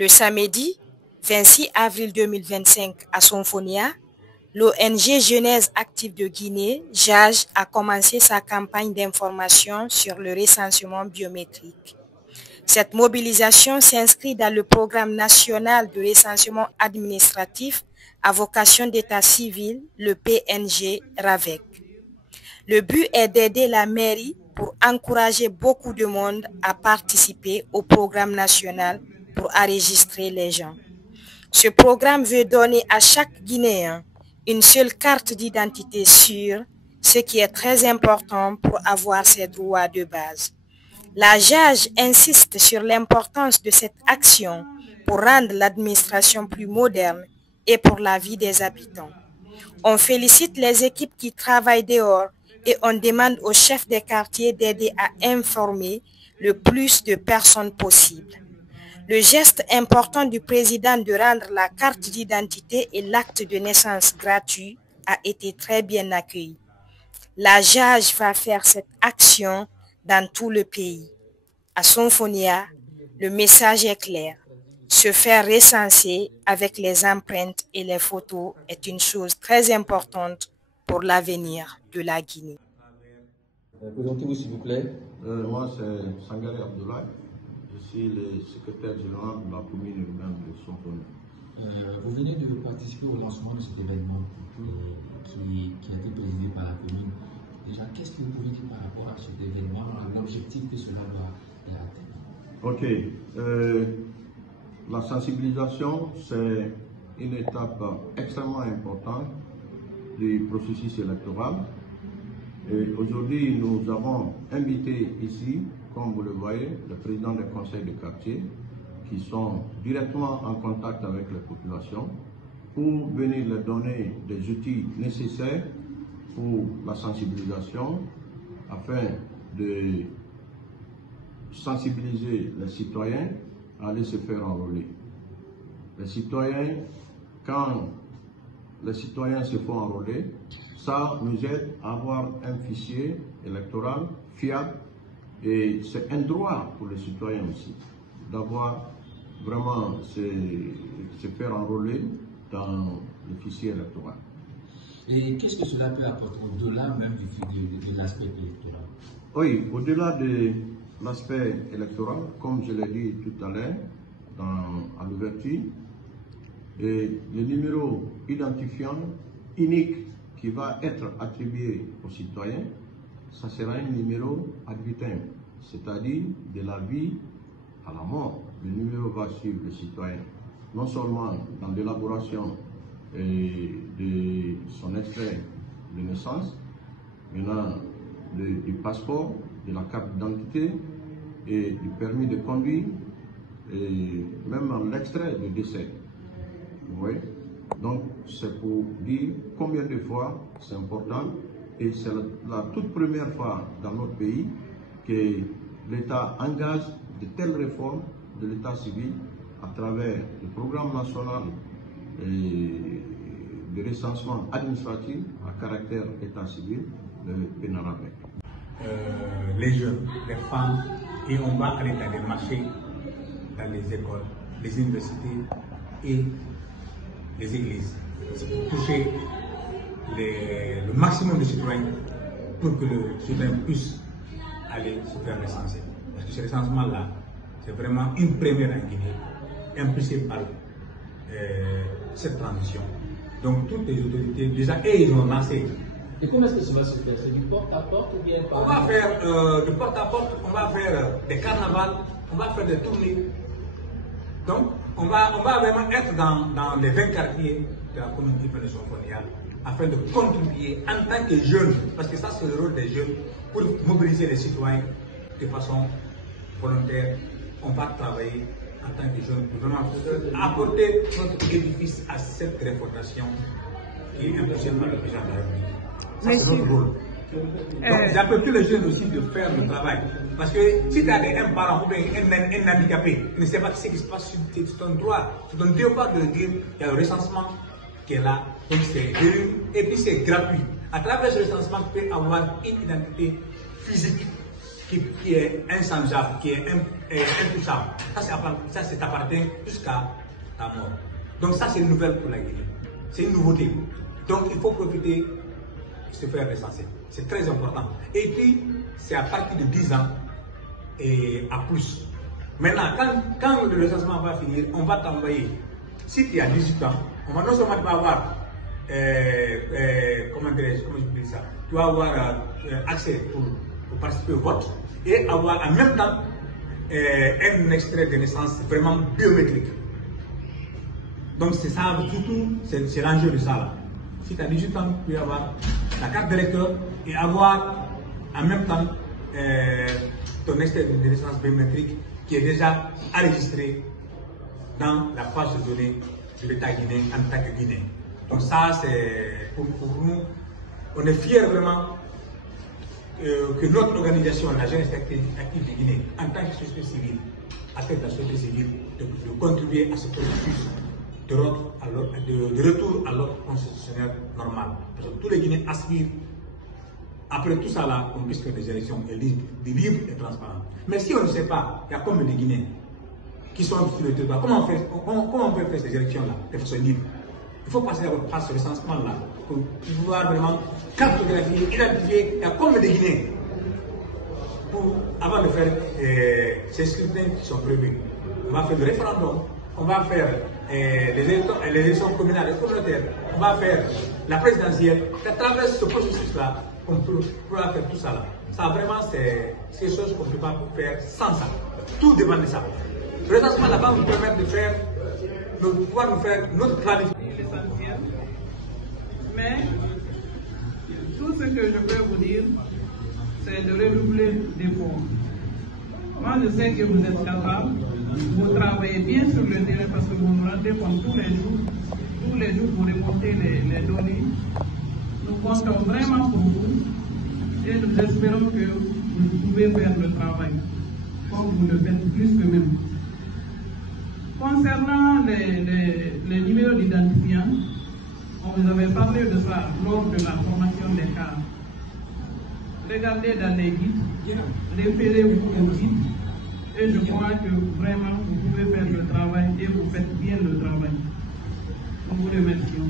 Le samedi 26 avril 2025 à Sonfonia, l'ONG Jeunesse Active de Guinée, JAG, a commencé sa campagne d'information sur le recensement biométrique. Cette mobilisation s'inscrit dans le programme national de recensement administratif à vocation d'état civil, le PNG RAVEC. Le but est d'aider la mairie pour encourager beaucoup de monde à participer au programme national pour enregistrer les gens. Ce programme veut donner à chaque Guinéen une seule carte d'identité sûre, ce qui est très important pour avoir ses droits de base. La JAG insiste sur l'importance de cette action pour rendre l'administration plus moderne et pour la vie des habitants. On félicite les équipes qui travaillent dehors et on demande aux chefs des quartiers d'aider à informer le plus de personnes possible. Le geste important du président de rendre la carte d'identité et l'acte de naissance gratuit a été très bien accueilli. La JAG va faire cette action dans tout le pays. À Sonfonia, le message est clair. Se faire recenser avec les empreintes et les photos est une chose très importante pour l'avenir de la Guinée. Présentez-vous s'il vous plaît. Moi c'est Sangare Abdoulaye, je suis le secrétaire général de la commune urbaine de Sonfonia. Vous venez de participer au lancement de cet événement qui a été présidé par la commune. Déjà, qu'est-ce que vous pouvez dire par rapport à cet événement, à l'objectif que cela doit atteindre? Ok. La sensibilisation, c'est une étape extrêmement importante du processus électoral. Et aujourd'hui, nous avons invité ici, comme vous le voyez, le président des conseils de quartier, qui sont directement en contact avec les populations, pour venir leur donner des outils nécessaires pour la sensibilisation, afin de sensibiliser les citoyens à aller se faire enrôler. Les citoyens, quand les citoyens se font enrôler, ça nous aide à avoir un fichier électoral fiable et c'est un droit pour les citoyens aussi d'avoir vraiment se faire enrôler dans le fichier électoral. Et qu'est-ce que cela peut apporter au-delà même de l'aspect électoral? Oui, au-delà de l'aspect électoral, comme je l'ai dit tout à l'heure à l'ouverture, le numéro identifiant unique qui va être attribué aux citoyens, ça sera un numéro ad vitam, c'est-à-dire de la vie à la mort. Le numéro va suivre le citoyen, non seulement dans l'élaboration de son extrait de naissance, maintenant du passeport, de la carte d'identité et du permis de conduire, et même l'extrait de décès. Vous voyez? Donc c'est pour dire combien de fois c'est important, et c'est la toute première fois dans notre pays que l'État engage de telles réformes de l'État civil à travers le programme national de recensement administratif à caractère État civil, le PNRAVEC. Les jeunes, les femmes, et on va aller dans les marchés, dans les écoles, les universités et les églises. C'est pour toucher le maximum de citoyens pour que le citoyen puisse aller se faire recenser. Parce que ce recensement-là, c'est vraiment une première en Guinée, impulsée par cette transition. Donc toutes les autorités, déjà, ils ont lancé. Et comment est-ce que ça va se faire? C'est du porte-à-porte ou bien on va faire du porte-à-porte, on va faire des carnavals, on va faire des tournées. Donc, on va vraiment être dans les 20 quartiers de la commune urbaine de Sonfonia afin de contribuer en tant que jeunes, parce que ça c'est le rôle des jeunes, pour mobiliser les citoyens de façon volontaire. On va travailler en tant que jeunes pour vraiment apporter notre édifice à cette réformation qui est impulsée par le président de la République. Ça c'est notre rôle. Donc j'appelle tous les jeunes aussi de faire le travail. Parce que si tu as un parent ou bien un handicapé qui ne sait pas ce qui se passe, c'est ton droit, c'est ton devoir de dire qu'il y a le recensement qui est là. Donc c'est et puis c'est gratuit. À travers ce recensement, tu peux avoir une identité physique qui est inchangeable, qui est intouchable. Ça t'appartient jusqu'à ta mort. Donc ça, c'est une nouvelle pour la Guinée. C'est une nouveauté. Donc il faut profiter de se faire recenser. C'est très important. Et puis, c'est à partir de 10 ans et à plus. Maintenant, quand le recensement va finir, on va t'envoyer. Si tu as 18 ans, on va non seulement avoir, comment je dis ça, tu vas avoir accès pour participer au vote et avoir en même temps un extrait de naissance vraiment biométrique. Donc c'est ça, surtout, c'est l'enjeu de ça là. Si tu as 18 ans, tu peux avoir ta carte d'électeur et avoir en même temps ton extrait de naissance biométrique qui est déjà enregistré dans la base de données de l'État guinéen en tant que Guinéen. Donc ça, c'est pour nous, on est fiers vraiment que notre organisation, la Jeunesse active de Guinée, en tant que société civile, à tête de la société civile, de contribuer à ce processus de retour à l'ordre constitutionnel normal. Parce que tous les Guinéens aspirent, après tout ça là, qu'on puisse faire des élections libres et transparentes. Mais si on ne sait pas, il y a combien de Guinéens qui sont sur le territoire, comment on peut faire ces élections-là de façon libre? Il faut passer par ce recensement-là pour pouvoir vraiment cartographier, identifier il y a combien de Guinéens avant de faire ces scrutins qui sont prévus. On va faire le référendum, on va faire les élections communales et communautaires, on va faire la présidentielle. À travers ce processus-là, on pourra faire tout ça là. Ça vraiment, c'est quelque chose qu'on ne peut pas faire sans ça. Tout dépend de ça. Le recensement là-bas nous permet de pouvoir nous faire notre planification. Mais tout ce que je peux vous dire, c'est de redoubler d'efforts. Moi, je sais que vous êtes capables, vous travaillez bien sur le terrain parce que vous nous rendez compte tous les jours vous remontez les données. Nous comptons vraiment pour vous et nous espérons que vous pouvez faire le travail, comme vous le faites plus que même. Concernant les numéros d'identifiant, on vous avait parlé de ça lors de la formation des cas. Regardez dans les guides, référez-vous aux guides, et je crois que vraiment vous pouvez faire le travail et vous faites bien le travail. Nous vous remercions.